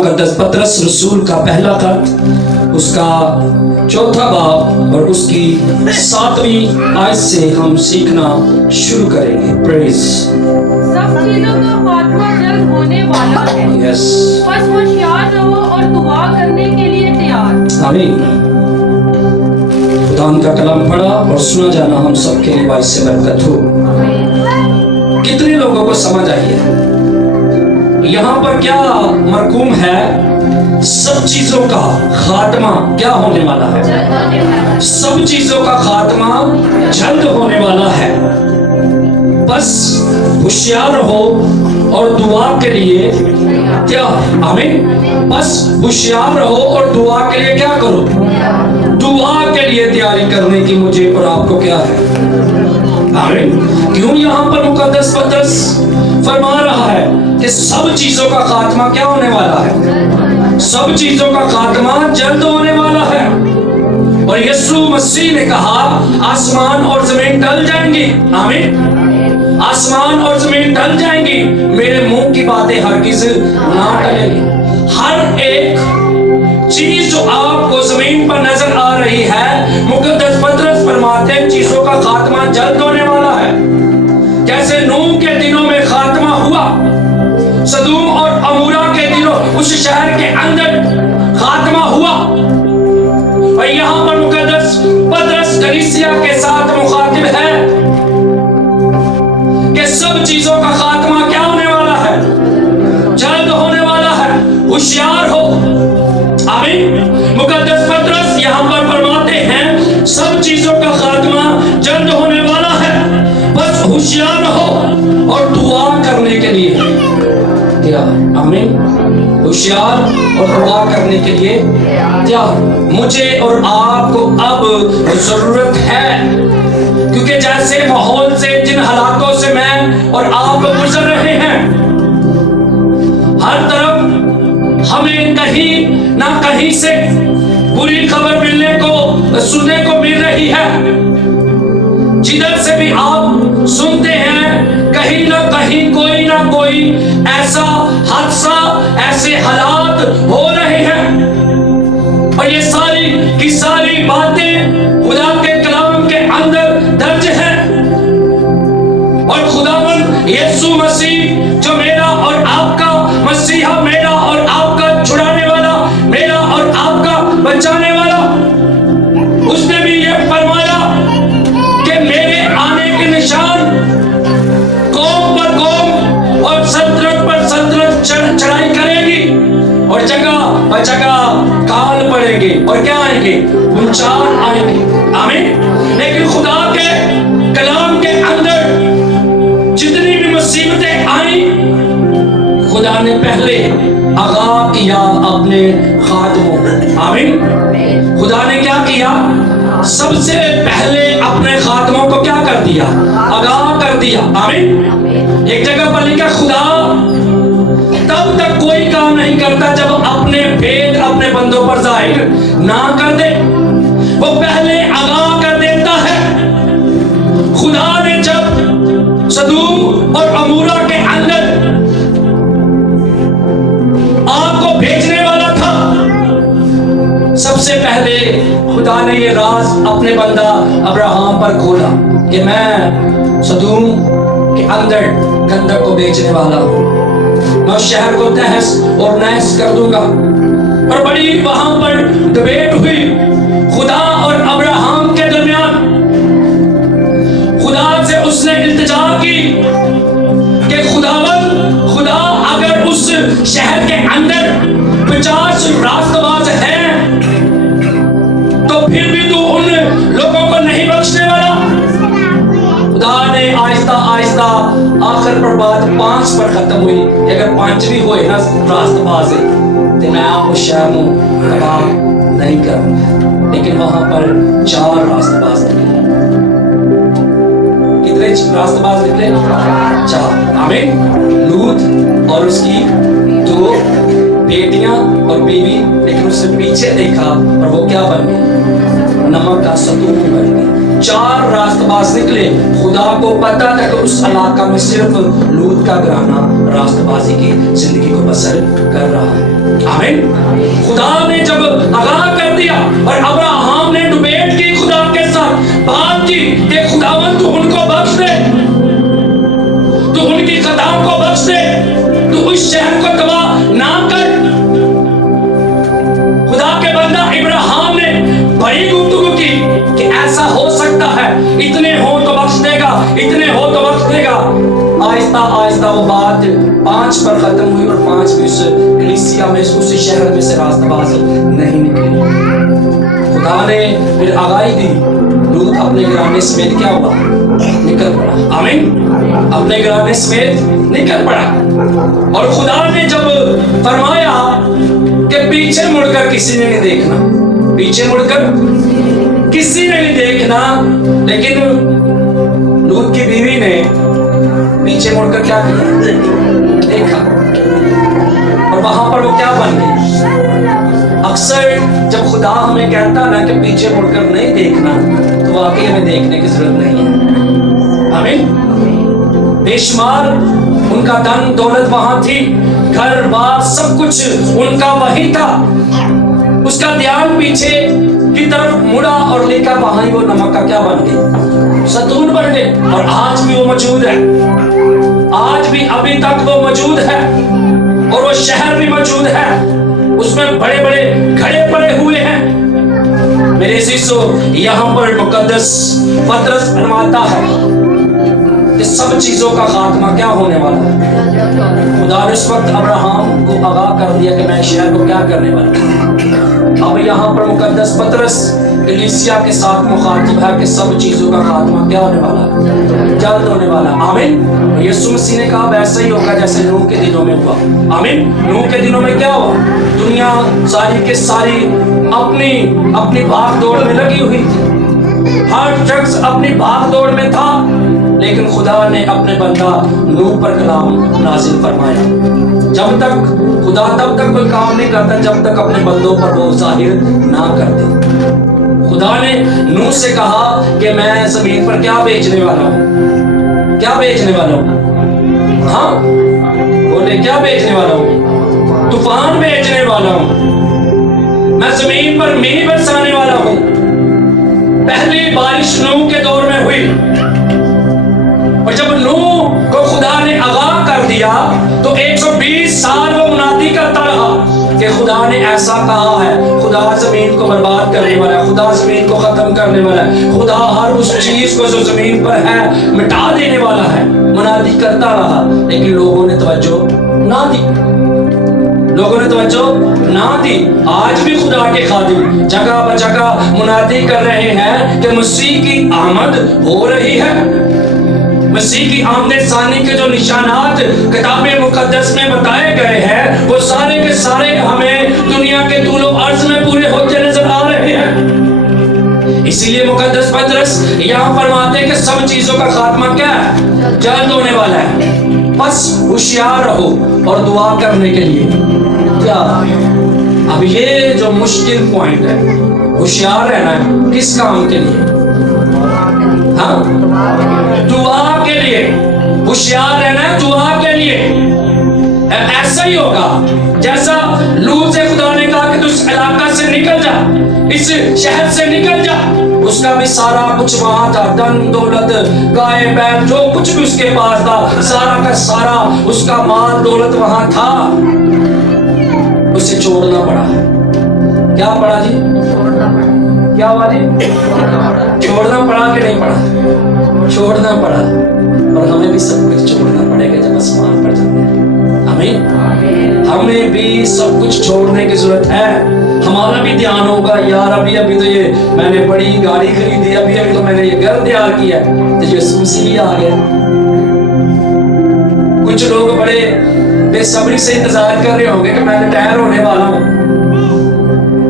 मुकद्दस पतरस रसूल का पहला खत उसका चौथा बाब और उसकी 7वीं आयत से हम सीखना शुरू करेंगे। प्रेज। सब चीजों का खात्मा जल्द होने वाला है। यस। बस होशियार रहो और दुआ करने के लिए तैयार। आमीन। खुदा का कलाम पढ़ा और सुना जाना हम सबके लिए बाइस से बरकत हो। कितने लोगों को समझ आई है यहाँ पर क्या मरकूम है? सब चीजों का खात्मा क्या होने वाला है? सब चीजों का खात्मा जल्द होने वाला है। बस होशियार रहो और दुआ के लिए क्या? आमीन। बस होशियार रहो और दुआ के लिए क्या करो? दुआ के लिए तैयारी करने की मुझे और आपको क्या है? आमीन। क्यों यहाँ पर मुकद्दस पतरस फरमा रहा है कि सब चीजों का खात्मा क्या होने वाला है? सब चीजों का खात्मा जल्द होने वाला है। और यीशु मसीह ने कहा आसमान और जमीन टल जाएंगी। आमीन। आसमान और जमीन टल जाएंगी, मेरे मुंह की बातें हरगिज ना टलेंगी। हर एक चीज जो आपको जमीन पर नजर आ रही है, मुकद्दस पतरस फरमाते हैं चीजों का खात्मा जल्द होने वाला है। जैसे नूह के दिनों में खात्मा हुआ, सदूम और अमूरा के दिनों उस शहर के अंदर खात्मा हुआ। और यहाँ पर मुकद्दस पतरस कलीसिया के साथ मुखातिब है कि सब चीजों का खात्मा क्या होने वाला है? जल्द होने वाला है। होशियार हो। आमीन। मुकद्दस पतरस यहाँ पर फरमाते हैं सब चीजों का खात्मा जल्द होने वाला है। बस होशियार रहो और दुआ करने के लिए क्या? आमीन। होशियार और दुआ करने के लिए क्या? मुझे और आपको अब जरूरत है, क्योंकि जैसे माहौल से, जिन हालातों से मैं और आप गुजर रहे हैं, हर तरफ हमें कहीं ना कहीं से बुरी खबर मिलने को, सुनने को मिल रही है। जिधर से भी आप सुनते हैं, कहीं ना कहीं कोई ना कोई ऐसा हादसा, ऐसे हालात हो रहे हैं। और ये सारी की सारी बातें खुदा के कलाम के अंदर दर्ज हैं। और खुदावंद यीशु मसीह जो मेरा और आपका मसीहा, मेरा और आपका छुड़ाने वाला, मेरा और आपका बचाने वाला, उसने भी ये फरमाया कि मेरे आने के निशान कौम पर कौम और सल्तनत पर सल्तनत चढ़ाई करेगी, और जगह पर जगह काल पड़ेंगे और क्या आएंगे? भूचाल आएंगे। आमीन। लेकिन खुदा के कलाम के अंदर जितनी भी मुसीबतें आई, खुदा ने पहले आगाह किया अपने खात्मों। आमीन। खुदा ने क्या किया? सबसे पहले अपने खात्मों को क्या कर दिया? आगाह कर दिया। आमीन। एक जगह पर लिखा खुदा तब तक कोई काम नहीं करता जब अपने भेद अपने बंदों पर जाहिर ना कर दे। वो पहले आगाह कर देता है। खुदा ने जब सदूम और अमूरा के अंदर आग को भेजने वाला था, सबसे पहले खुदा ने ये राज अपने बंदा अब्राहम पर खोला कि मैं सदूम के अंदर गंधक को बेचने वाला हूँ, मैं उस शहर को तहस और नहस कर दूंगा। और बड़ी वहां पर डिबेट हुई खुदा और अब्राहम के दरमियान। खुदा से उसने इल्तिजा की कि खुदा अगर उस शहर के अंदर 50 रास्तबाज हैं, तो फिर भी तू उन लोगों को नहीं बख्शने वाला। खुदा ने आहिस्ता आहिस्ता आखिर पर बात 5 पर खत्म हुई। अगर 5 भी हुए ना रास्तबाज तो मैं उस शहर को तबाह नहीं करूंगा। लेकिन वहां पर 4 रास्तबाज निकले। कितने रास्तबाज निकले? 4। आमीन। लूत और उसकी 2 बेटियां और बीवी, लेकिन उसने पीछे देखा और वो क्या बन गई? नमक का सतून बन गई। 4 रास्तबाज निकले। खुदा को पता था कि उस इलाका में सिर्फ लूत का घराना रास्तबाजी की जिंदगी को बसर कर रहा है। आमीन। खुदा ने जब आगाह कर दिया और अब्राहम ने डिबेट की खुदा के साथ, बात की कि खुदावन तू उनको बख्श दे, तू उनकी खताओं को बख्श दे, तू उस शहर को तबाह ना कर। खुदा के बंदा इब्राहिम ने बड़ी गुफ्तगू की कि ऐसा हो सकता है, इतने हो तो बख्श देगा, इतने हो तो बख्श देगा। आहिस्ता आहिस्ता वो बात 5 पर खत्म हुई और 5 भी उस कलीसिया में, उस शहर में से रास्तबाज नहीं निकले। खुदा ने फिर आगाही दी, लूत अपने घराने समेत क्या हुआ? निकल पड़ा। आमीन। अपने घराने समेत निकल पड़ा। और खुदा ने जब फरमाया कि पीछे मुड़कर किसी ने नहीं देखना, पीछे मुड़कर किसी ने नहीं देखना, लेकिन लूत की बीवी ने पीछे मुड़कर क्या किया? देखा। और वहां पर वो क्या बन गई? अक्सर जब खुदा हमें कहता ना कि पीछे मुड़कर नहीं देखना, तो वाकई हमें देखने की जरूरत नहीं है। आमीन। बेशुमार उनका धन दौलत वहां थी, घर बार सब कुछ उनका वही था। उसका ध्यान पीछे की तरफ मुड़ा और लेकर वहां ही वो नमक का क्या बन गई? सतून बन गए। और आज भी वो मौजूद है, आज भी अभी तक वो मौजूद है। और वो शहर भी मौजूद है, उसमें बड़े बड़े घड़े पड़े हुए हैं। मेरे अज़ीज़ों, यहाँ पर मुक़द्दस पतरस फरमाता है कि सब चीजों का खात्मा क्या होने वाला है। खुदा ने उस वक्त अब्राहम को आगाह कर दिया कि मैं शहर को क्या करने वाला हूं। अब यहाँ पर मुक़द्दस पतरस कलीसिया के साथ मुखातिब है कि सब चीजों का खात्मा क्या होने वाला है? जल्द होने वाला। आमीन। यीशु मसीह ने कहा वैसा ही होगा जैसे नूह के दिनों में हुआ। आमीन। नूह के दिनों में क्या हुआ? दुनिया सारी के सारी अपनी अपनी भाग दौड़ में लगी हुई थी, हर शख्स अपनी भाग दौड़ में था, लेकिन खुदा ने अपने बंदा नूह पर कलाम नाजिल फरमाया। जब तक खुदा तब तक कोई काम नहीं करता जब तक अपने बंदों पर वो जाहिर ना करते। खुदा ने नूह से कहा कि मैं जमीन पर क्या बेचने वाला हूँ? क्या बेचने वाला हूँ? हाँ बोले, क्या बेचने वाला हूँ? तूफान बेचने वाला हूँ। मैं जमीन पर मींह बरसाने वाला हूँ। पहली बारिश नूह के दौर में हुई, और जब नूह को खुदा ने आगाह कर दिया तो 120 साल वो मुनादी करता रहा कि खुदा ने ऐसा कहा है, खुदा जमीन को बर्बाद करने वाला है, खुदा जमीन को खत्म करने वाला है, खुदा हर उस चीज को जो जमीन पर है मिटा देने वाला है। मुनादी करता रहा, लेकिन लोगों ने तवज्जो ना दी, लोगों ने तवज्जो ना दी। आज भी खुदा के खादिम जगह ब जगह मुनादी कर रहे हैं कि मसीह की आमद हो रही है। मसीह की आमद सानी के जो निशानात किताबे मुकद्दस में बताए गए हैं, वो सारे के सारे हमें दुनिया के तूलो अर्ज में पूरे होते नजर आ रहे हैं। इसीलिए मुकद्दस पतरस यहाँ फरमाते हैं कि सब चीजों का खात्मा क्या है? जल्द होने वाला है। बस होशियार रहो और दुआ करने के लिए क्या। अब ये जो मुश्किल पॉइंट है, होशियार रहना है किस काम के लिए? हाँ, दुआ के लिए। होशियार रहना है दुआ के लिए। ऐसा ही होगा जैसा लूत से खुदा ने कहा कि तू इस इलाका से निकल जा, इस शहर से निकल जा। उसका भी सारा कुछ वहां था, धन दौलत गाय बैल जो कुछ भी उसके पास था, सारा का सारा उसका माल दौलत वहां था। उसे छोड़ना पड़ा। क्या पड़ा जी? क्या हुआ जी? छोड़ना पड़ा कि नहीं पड़ा? छोड़ना पड़ा। और हमें भी सब कुछ छोड़ना पड़ेगा जब आसमान पर जाते हैं। आमीन। हमें भी सब कुछ छोड़ने की जरूरत है। हमारा भी ध्यान होगा, यार अभी तो ये मैंने बड़ी गाड़ी खरीदी, अभी तो मैंने ये घर तैयार किया, तो यीशु मसीह भी आ गया। कुछ लोग बड़े बेसब्री से इंतजार कर रहे होंगे कि मैं रिटायर होने वाला हूँ,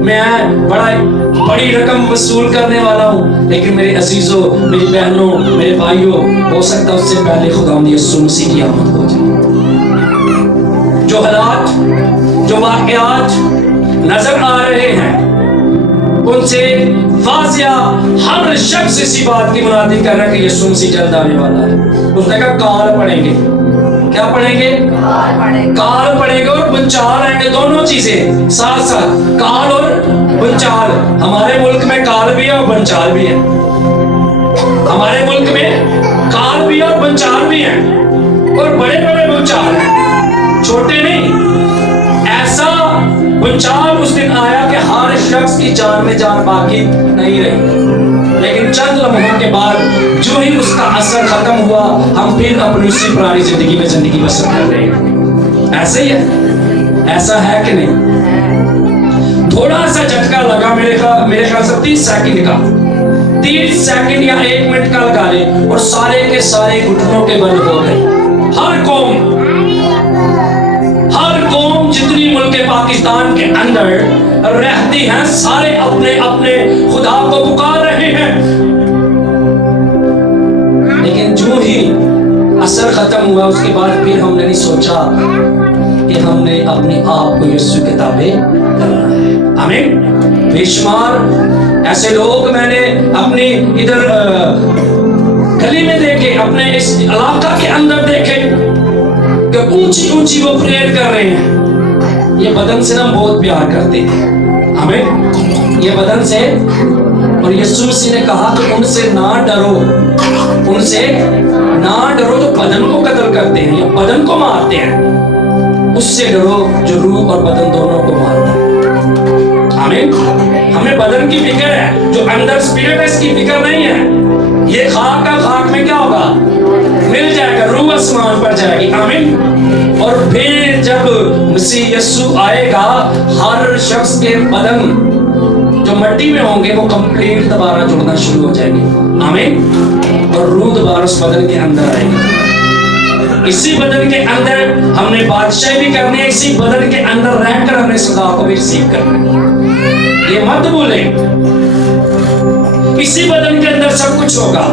मैं बड़ी रकम वसूल करने वाला हूँ। लेकिन मेरे अजीजों, मेरी बहनों, मेरे भाइयों, हो सकता है उससे पहले खुदावंद यीशु मसीह की आमद हो जाए। जो हालात, जो वाक़यात नजर आ रहे हैं उनसे वाजिया हर शख्स इसी बात की मुनादी कर रहा है कि यीशु मसीह जल्द आने वाला है। उसने कहा काल पढ़ेंगे, क्या पढ़ेंगे? काल पढ़ेंगे और बंचाल आएंगे, दोनों चीजें साथ साथ, काल और बंचाल। हमारे मुल्क में काल भी है और बंचाल भी है, हमारे मुल्क में काल भी है और बंचाल भी है, और बड़े बड़े बंचाल हैं, छोटे नहीं। ऐसा बंचाल उस दिन आया कि हर शख्स की जान में जान बाकी नहीं रही, लेकिन चंद लम्हों के बाद जो ही उसका असर खत्म हुआ, हम फिर अपनी उसी पुरानी जिंदगी में जिंदगी बसर कर रहे हैं। ऐसे ही है, ऐसा है कि नहीं? थोड़ा सा झटका लगा मेरे ख्याल से 30 सेकंड का, 30 सेकंड या 1 मिनट का लगा ले और सारे के सारे घुटनों के बल हो गए। हर कौम जितनी मुल्क पाकिस्तान के अंदर रहती हैं, सारे अपने अपने खुदा को पुकार रहे हैं, लेकिन जो ही असर खत्म हुआ उसके बाद फिर हमने नहीं सोचा कि हमने अपने आप को यीशु के ताबे करना है। आमीन। बेशुमार ऐसे लोग मैंने अपनी इधर गली में देखे, अपने इस इलाका के अंदर देखे कि ऊंची ऊंची वो प्रेयर कर रहे हैं। ये बदन से हम बहुत प्यार करते हैं, हमें ये बदन से, और यीशु मसीह ने कहा कि उनसे ना डरो, उनसे ना डरो जो बदन को कत्ल करते हैं या बदन को मारते हैं, उससे डरो जो रूह और बदन दोनों को मारता है। आमीन। हमें बदन की फिक्र है, जो अंदर स्पिरिट है इसकी फिक्र नहीं है। ये खाक का खाक में क्या होगा? मिल जाएगा, रूह आसमान पर जाएगी। आमीन। और फिर जब मसीह यीशु आएगा, हर शख्स के बदन जो मट्टी में होंगे वो कंप्लीट दोबारा जुड़ना शुरू हो जाएंगे। आमीन। और रूह दोबारा उस बदन के अंदर आएगी। इसी बदन के अंदर हमने बादशाही भी करनी है, इसी बदन के अंदर रहकर हमने सदा को भी रिसीव करना है। ये मत भूले, इसी बदन के अंदर सब कुछ होगा।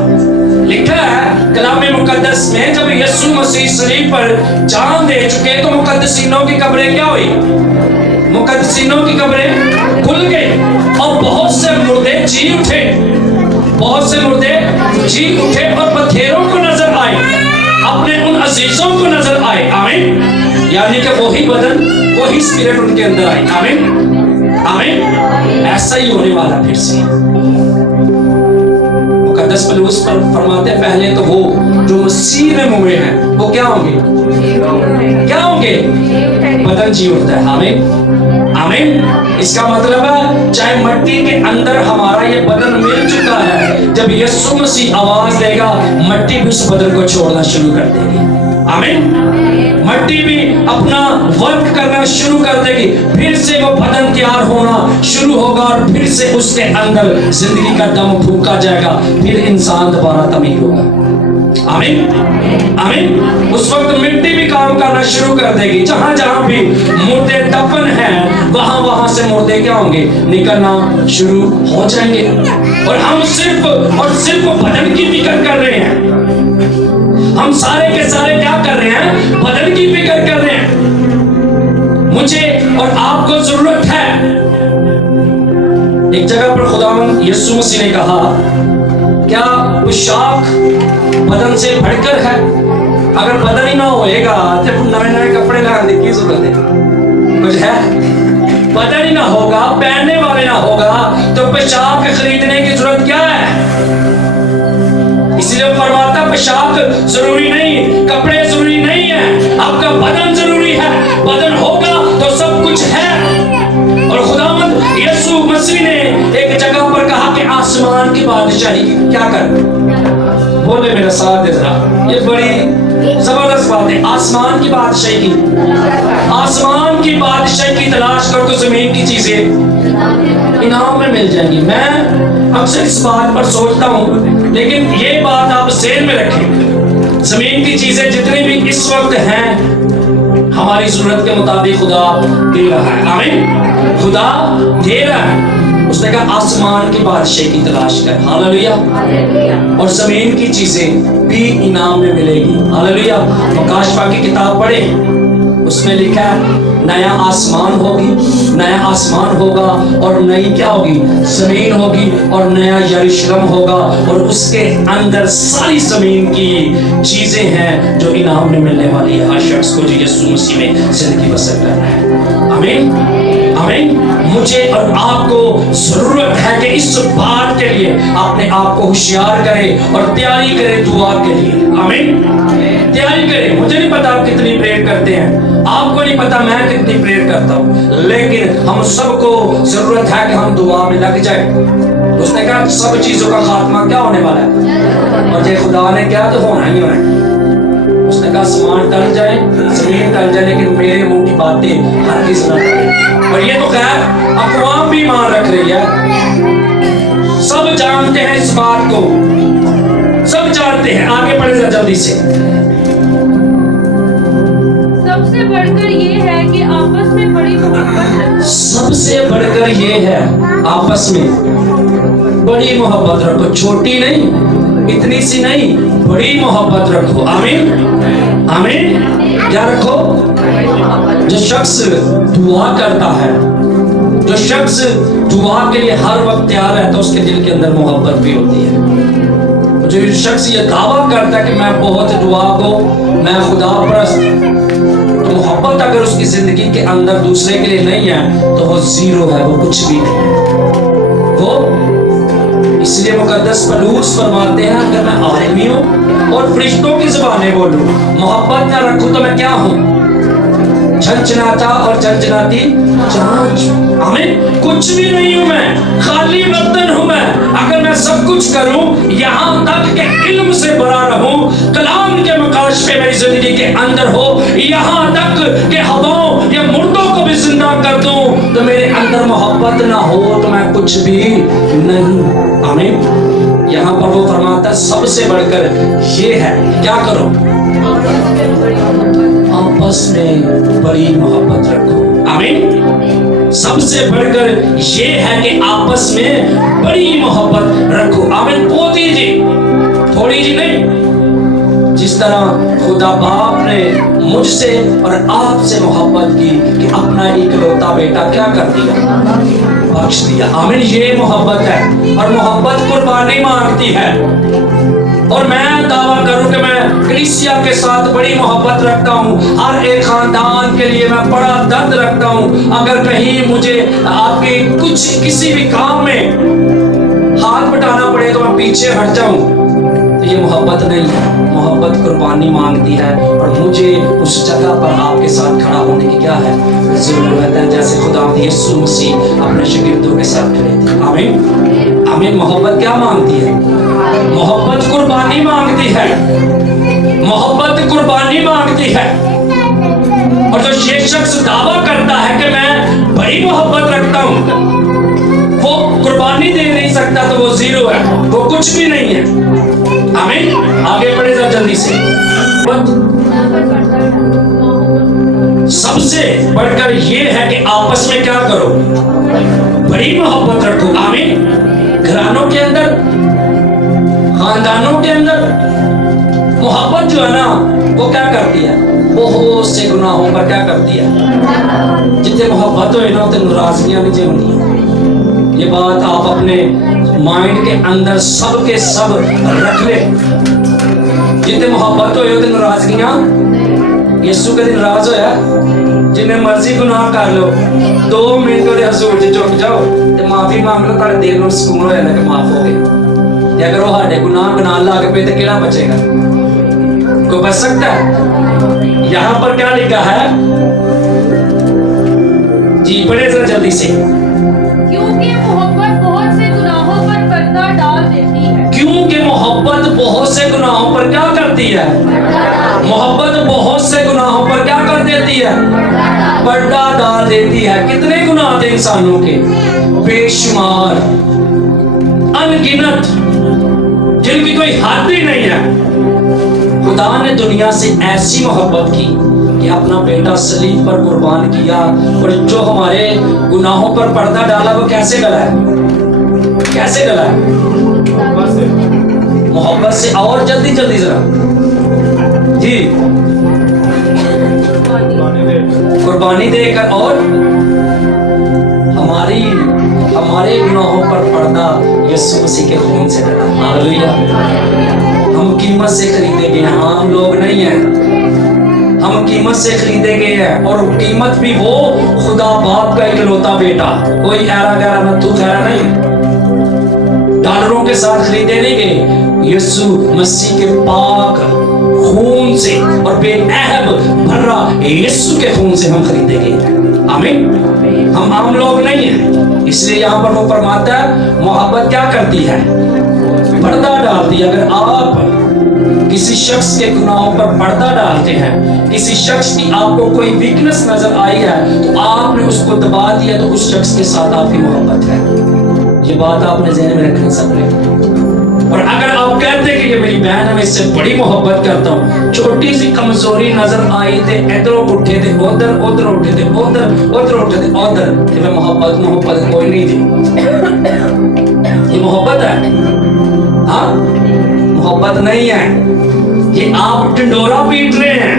लिखा है कलामे मुकद्दस में, जब यीशु मसीह शरीर पर जान दे चुके तो मुकद्दसीनों की कब्रें क्या हुई? मुकद्दसीनों की कब्रें खुल गई और बहुत से मुर्दे जी उठे, बहुत से मुर्दे जी उठे और पत्थरों को नजर आए, अपने उन अजीजों को नजर आए। आमीन। यानी कि वही बदन, वही स्पिरिट उनके अंदर आई। आमीन। आमीन। ऐसा ही होने वाला फिर से। मुकद्दस पौलुस पर फरमाते हैं, पहले तो वो जो मसीह में मुए हैं वो क्या होंगे? क्या होंगे? बदन जी उठता है। आमीन। आमीन। इसका मतलब है चाहे मट्टी के अंदर हमारा ये बदन मिल चुका है, जब यीशु मसीह आवाज देगा मट्टी भी उस बदन को छोड़ना शुरू कर देगी। आमीन। मट्टी भी अपना वर्क करना शुरू कर देगी, फिर से वो बदन तैयार होना शुरू होगा और फिर से उसके अंदर जिंदगी का दम फूंका जाएगा, फिर इंसान दोबारा तमीर होगा। आमीन। आमीन। उस वक्त मिट्टी भी काम करना शुरू कर देगी, जहां जहां भी मुर्दे दफन हैं वहां वहां से मुर्दे क्या होंगे? निकलना शुरू हो जाएंगे। और हम सिर्फ और सिर्फ बदन की फिक्र कर रहे हैं, हम सारे के सारे क्या कर रहे हैं? बदन की फिक्र कर रहे हैं। मुझे और आपको जरूरत है। एक जगह पर खुदावंद यीशु मसीह ने कहा, क्या पोशाक बदन से बढ़कर है? अगर बदन ही ना होएगा तो नए नए कपड़े लगाने की जरूरत है? कुछ है? बदन ही ना होगा, पहनने वाले ना होगा तो पोशाक खरीदने की जरूरत क्या है? इसलिए फरमाता पोशाक जरूरी नहीं, कपड़े जरूरी नहीं है, आपका बदन जरूरी है। बदन होगा तो सब कुछ है। और खुदावंद यीशु मसीह ने एक जगह पर कहा कि आसमान की बादशाही क्या कर, बोले मेरा साथ दे जरा, ये बड़ी जबरदस्त बात है। आसमान की बादशाही की, आसमान की बादशाही की तलाश कर तो जमीन की चीजें इनाम में मिल जाएंगी। मैं अक्सर इस बात पर सोचता हूँ, लेकिन ये बात आप ज़हन में रखें, जमीन की चीजें जितनी भी इस वक्त हैं हमारी जरूरत के मुताबिक खुदा दे रहा है। आमीन। खुदा दे रहा है। उसने कहा आसमान की बादशाही की तलाश कर। हालेलुया। और जमीन की चीजें भी इनाम में मिलेगी। हालेलुया। मुकाशफा की किताब पढ़े, उसमें लिखा है नया आसमान होगी, नया आसमान होगा और नई क्या होगी, जमीन होगी और नया यरूशलेम होगा और उसके अंदर सारी जमीन की चीजें हैं जो इनाम में मिलने वाली है हर शख्स को जो यीशु मसीह में जिंदगी बसर कर रहा है। आमीन, आमीन। मुझे और आपको जरूरत है कि इस बात के लिए अपने आप को होशियार करें और तैयारी करें दुआ के लिए। आमीन, तैयारी करें। मुझे नहीं पता आप कितनी प्रेयर करते हैं, आपको नहीं पता मैं कितनी प्रेयर करता हूँ, लेकिन हम सबको जरूरत है कि हम दुआ में लग जाए। उसने कहा सब चीजों का खात्मा क्या होने वाला है, और जो खुदा ने क्या तो होना ही होना है। उसने कहा आसमान टल जाए, जमीन टल जाए, लेकिन मेरे मुंह की बातें हर किस न टले। और ये तो खैर अक़वाम भी मान रख रही है, सब जानते हैं इस बात को, सब जानते हैं। आगे बढ़े जा जल्दी से। सबसे बढ़कर ये है कि आपस में बड़ी मोहब्बत रखें। सबसे बढ़कर ये है आपस में बड़ी मोहब्बत रखो, छोटी नहीं, इतनी सी नहीं, बड़ी मोहब्बत रखो। आमीन, आमीन। क्या रखो? जो शख्स दुआ करता है, जो शख्स दुआ के लिए हर वक्त तैयार रहता है, उसके दिल के अंदर मोहब्बत भी होती है। जो शख्स ये दावा करता है कि मैं बहुत दुआ को, मैं खुदा परस्त, तो मोहब्बत अगर उसकी जिंदगी के अंदर दूसरे के लिए नहीं है तो वो जीरो है, वो कुछ भी नहीं है। वो इसलिए मुकद्दस पलूस फरमाते हैं अगर मैं आदमी हूँ और फरिश्तों की ज़बानें बोलूँ, मोहब्बत ना रखूँ तो मैं क्या हूँ? झंझनाता और झंझनाती जांच। आमीन। कुछ भी नहीं हूँ मैं, खाली बर्तन हूँ मैं। अगर मैं सब कुछ करूँ, यहाँ तक के इल्म से भरा रहूँ, कलाम के मकाश पे मेरी जिंदगी के अंदर हो, यहाँ तक के हवाओं या मुर्दों को भी जिंदा कर दूँ, तो मेरे अंदर मोहब्बत ना हो तो मैं कुछ भी नहीं। आमीन। यहाँ पर वो फरमाता सबसे बढ़कर ये है, क्या करो? आपस में बड़ी मोहब्बत रखो। आमीन। सबसे बढ़कर ये है कि आपस में बड़ी मोहब्बत रखो। आमीन। पोती जी, थोड़ी जी नहीं। जिस तरह खुदा बाप ने मुझसे और आपसे मोहब्बत की कि अपना इकलौता बेटा क्या कर दिया? बख्श दिया। आमीन। ये मोहब्बत है और मोहब्बत कुर्बानी मांगती है। और मैं दावा करूं कि मैं कलीसिया के साथ बड़ी मोहब्बत रखता हूं, हर एक खानदान के लिए मैं बड़ा दर्द रखता हूं। अगर कहीं मुझे आपके कुछ किसी भी काम में हाथ बटाना पड़े तो मैं पीछे हट जाऊं, तो ये मोहब्बत नहीं है। मोहब्बत कुर्बानी मांगती है और मुझे उस जगह पर आपके साथ खड़ा होने की क्या है, जरूरत है, जैसे खुदा यीशु मसीह अपने शागिर्दों के साथ खड़े थे। आमीन, आमीन। मोहब्बत क्या मांगती है? मोहब्बत कुर्बानी मांगती है, मोहब्बत कुर्बानी मांगती है। और जो ये शख्स दावा करता है कि मैं बड़ी मोहब्बत रखता हूं, वो कुर्बानी दे नहीं सकता, तो वो जीरो है, वो कुछ भी नहीं है। आमीन। आगे बढ़े जा जल्दी से। सबसे बढ़कर ये है कि आपस में क्या करो? बड़ी मोहब्बत रखो। आमीन। घरानों के अंदर, खानदानों के अंदर मोहब्बत जो है ना, वो क्या करती है? बहुत से गुनाहों पर क्या करती है? जितने मोहब्बत हो ना उतने नाराजगियां नहीं होती। ये बात आप अपने माइंड के अंदर सब के सब रख ले। जितने मोहब्बत हो उतने नाराजगियां। यीशु के दिन नाराज होया, जिन्हें मर्जी गुनाह कर लो, 2 मिनट और हजूर जी झुक जाओ ते माफी मांग लो, तारे दिल में सुकून हो जाना कि माफ हो गए। अगर वो साडे गुनाह बनाने लग पे तो केड़ा बचेगा? कोई बच सकता है? यहाँ पर क्या लिखा है जी? पढ़े जरा जल्दी से। क्योंकि मोहब्बत बहुत से गुनाहों पर पर्दा डाल देती है। क्योंकि मोहब्बत बहुत से गुनाहों पर क्या करती है? मोहब्बत बहुत से गुनाहों पर क्या कर देती है? पर्दा डाल देती है। कितने गुनाह थे इंसानों के? बेशुमार, अनगिनत, जिनकी कोई हद ही नहीं है। खुदा ने दुनिया से ऐसी मोहब्बत की कि अपना बेटा सलीब पर कुर्बान किया, और जो हमारे गुनाहों पर पर्दा डाला वो कैसे डला है? कैसे डला है? मोहब्बत से। और जल्दी जल्दी जरा जी। कुर्बानी देकर, और हमारे गुनाहों पर पर्दा यीशु मसीह के खून से डला। हालेलुया। हम कीमत से खरीदे गए हैं, आम लोग नहीं हैं। हम कीमत से खरीदे गए हैं, और कीमत भी वो खुदा बाप का इकलौता बेटा, कोई ऐरा गैरा नत्थू खैरा नहीं, डॉलरों के साथ खरीदे नहीं गए। यीशु मसीह के पाक खून से और बेअहब भरा यीशु के खून से हम खरीदे गए हैं। आमीन। हम आम लोग नहीं हैं, इसलिए यहाँ पर वो फरमाता है मोहब्बत क्या करती है, पर्दा डालती है। अगर आप किसी शख्स के गुनाहों पर पर्दा डालते हैं, किसी शख्स की आपको कोई वीकनेस नजर आई है, तो आपने उसको दबा दिया, तो उस शख्स के साथ आपकी मोहब्बत है। ये बात आपने ज़हन में रखनी सबने। और अगर आप कहते हैं कि ये मेरी बहन है, मैं इससे बड़ी मोहब्बत करता हूँ, छोटी सी कमजोरी नजर आई थे, इधर उठे थे, उधर उठे थे, उधर उठे थे, उधर, ये मोहब्बत कोई नहीं थी। ये मोहब्बत है? हाँ, मोहब्बत नहीं है। ये आप टिंडोरा पीट रहे हैं,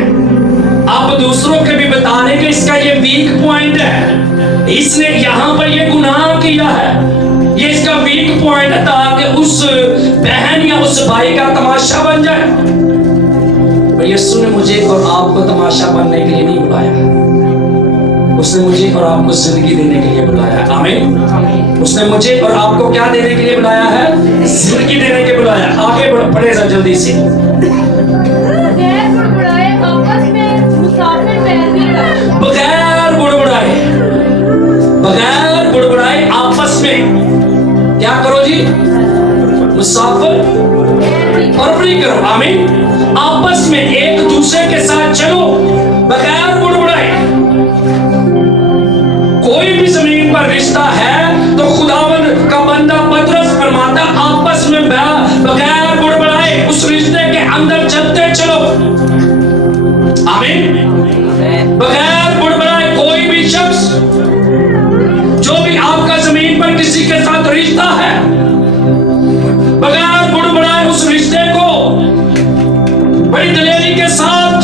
आप दूसरों के भी बता रहे कि इसका ये वीक पॉइंट है, इसने यहाँ पर ये गुनाह किया है, ये इसका वीक पॉइंट है, ताकि उस बहन या उस भाई का तमाशा बन जाए। पर यीशु ने मुझे और आपको तमाशा बनने के लिए नहीं बुलाया, उसने मुझे और आपको जिंदगी देने के लिए बुलाया। आमीन। उसने मुझे और आपको क्या देने के लिए बुलाया है? जिंदगी देने के लिए बुलाया। आगे बढ़े सर जल्दी से। बगैर बुड़बुड़ाए आपस में मुसाफिर पैरवी करो। बगैर बुड़बुड़ाए आपस में क्या करो जी? मुसाफिर पैरवी करो। आमीन। आपस में एक दूसरे के साथ चलो बगैर बुड़बुड़ाए। कोई भी जमीन पर रिश्ता है तो खुदावंद का बंदा पतरस फरमाता आपस में बगैर बुड़बुड़ाए उस रिश्ते के अंदर चलते चलो। आमीन। बगैर बुड़बुड़ाए कोई भी शख्स जो भी आपका जमीन पर किसी के साथ रिश्ता है, बगैर बुड़बुड़ाए उस रिश्ते को बड़ी दिलेरी के साथ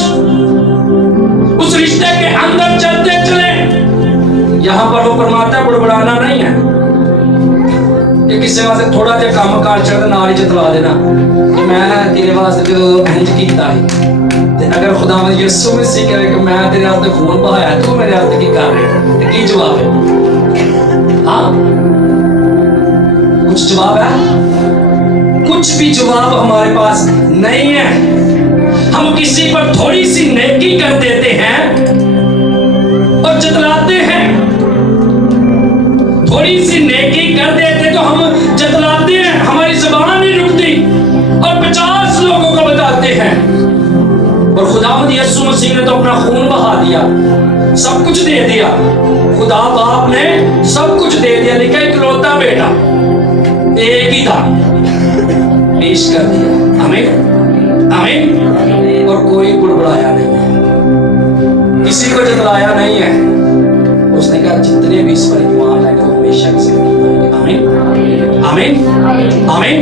उस रिश्ते के अंदर चलते चले। यहाँ पर वो फरमाता है बुड़बुड़ाना नहीं है कि किसी वास्ते थोड़ा जिहा काम कार चढ़ नाल ही चतला देना कि मैं तेरे वास्ते जो इंज कीता है। ते अगर खुदावंद यीशु मसीह कहे कि मैं तेरे वास्ते खून बहाया, तू मेरे वास्ते की कर रहा है, तो की जवाब है? हाँ, कुछ जवाब है? कुछ भी जवाब हमारे पास नहीं है। हम किसी पर थोड़ी सी नेकी कर देते हैं और जतलाते हैं, थोड़ी सी नेकी कर देते तो हम जतलाते हैं, हमारी जुबान नहीं रुकती और 50 लोगों को बताते हैं। और खुदावंद यीशु मसीह ने तो अपना खून बहा दिया, सब कुछ दे दिया। खुदा बाप ने सब कुछ दे दिया, लेकिन इकलौता बेटा एक ही था, पेश कर दिया। आमीन। आमीन। और कोई बुड़बुड़ाया नहीं है, किसी को जतलाया नहीं है। उसने कहा जितने भी इस पर ईमान है वो हमेशा की जिंदगी पाएंगे। आमीन। आमीन। आमीन।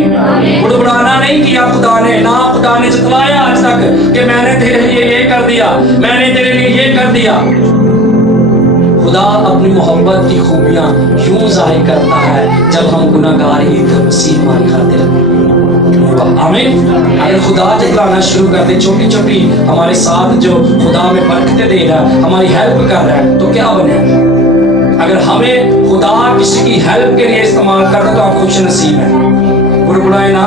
बुड़बुड़ाना नहीं किया खुदा ने, ना खुदा ने जतलाया आज तक कि मैंने तेरे लिए ये कर दिया, मैंने तेरे लिए ये कर दिया। खुदा अपनी मोहब्बत की खूबियां यूं जाहिर करता है जब हम गुनाहगार ही थे, मसीह हमारी खातिर। आमीन। अगर खुदा जतलाना शुरू कर दे, छोटी छोटी हमारे साथ जो खुदा में बरकतें दे रहा है, हमारी हेल्प कर रहा है, तो क्या बने? अगर हमें खुदा किसी की हेल्प के लिए इस्तेमाल कर दे तो आप खुश नसीब हैं। बुड़बुड़ाए ना,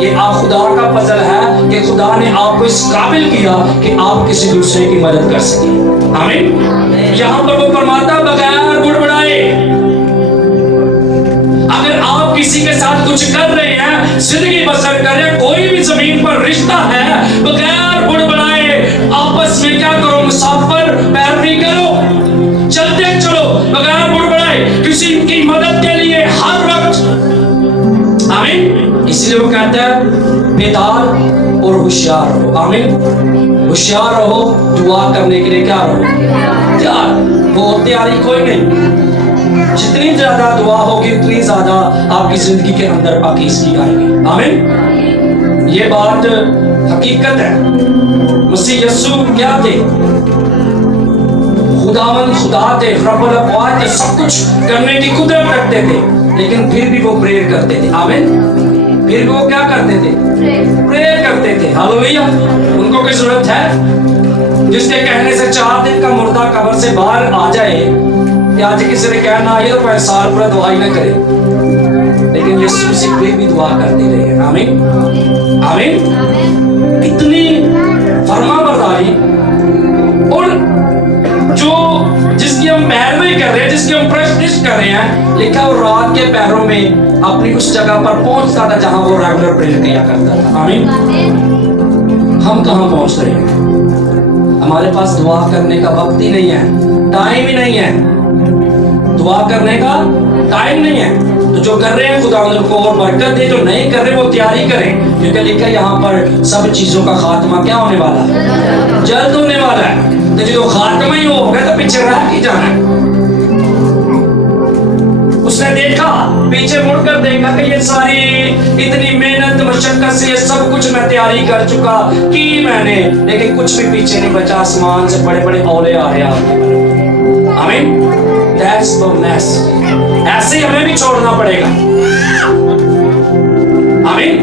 ये आप खुदा का फजल है कि खुदा ने आपको इस काबिल किया कि आप किसी दूसरे की मदद कर सकें। आमीन। यहाँ पर वो फरमाता बगैर बुड़बुड़ाए। अगर आप किसी के साथ कुछ कर रहे हैं, जिंदगी बसर कर रहे हैं, कोई भी जमीन पर रिश्ता है, बगैर बुड़बुड़ाए आपस में क्या करो? मुसाफिर पैरवी करो, चलते चलो बगैर बुड़बुड़ाए किसी की मदद के लिए हर वक्त। आमीन। इसलिए वो कहता है बेदार और होशियार रहो। आमीन। होशियार रहो, दुआ करने के लिए क्या रहो? तैयार। वो तैयारी कोई नहीं, जितनी ज्यादा दुआ होगी उतनी ज्यादा आपकी जिंदगी के अंदर पाकीज़गी आएगी। आमीन। ये बात हकीकत है। मसीह यीशु क्या थे? खुदावन खुदा थे, रब्बुल अक़वात थे, सब कुछ करने की कुदरत रखते थे, लेकिन फिर भी वो प्रेयर करते थे। आमीन। फिर भी वो क्या करते थे? प्रेयर करते थे। हालेलुया। उनको कोई जरूरत है जिसके कहने से 4 दिन का मुर्दा कब्र से बाहर आ जाए कि आज किसी ने कहना ये तो 5 साल पूरा दुआ ही ना करे, लेकिन यीशु मसीह फिर भी दुआ करते रहे। आमीन। आमीन। इतनी फरमाबरदारी, और जो जिसकी हम पैरवी कर रहे हैं, जिसकी हम प्रैक्टिस कर रहे हैं, लिखा वो रात के पैरों में अपनी उस जगह पर पहुंचता था जहां वो रेगुलर प्रेयर किया करता था। आमीन। हम कहां पहुंच रहे हैं? हमारे पास दुआ करने का वक्त ही नहीं है, टाइम ही नहीं है, दुआ करने का टाइम नहीं है। तो जो कर रहे हैं खुदा उनको और बरकत दे, जो नहीं कर रहे वो तैयारी करें, क्योंकि लिखा है यहाँ पर सब चीजों का खात्मा क्या होने वाला है? जल्द होने वाला है। तो जो खात्मा ही होगा तो पीछे रह ही जाना है। उसने देखा, पीछे मुड़कर देखा कि ये सारी इतनी मेहनत मशक्कत से ये सब कुछ मैं तैयारी कर चुका की मैंने, लेकिन कुछ भी पीछे नहीं बचा। आसमान से बड़े बड़े औले आ रहे हैं। आमीन। That's the mess. ऐसे ही हमें भी छोड़ना पड़ेगा। आमीन।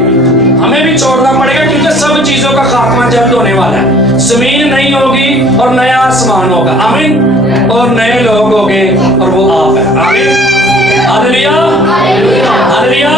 हमें भी छोड़ना पड़ेगा, क्योंकि सब चीजों का खात्मा जल्द होने वाला है। जमीन नहीं होगी और नया आसमान होगा। आमीन। और नए लोग होंगे और वो आप है। आमीन। हालेलुया। हालेलुया।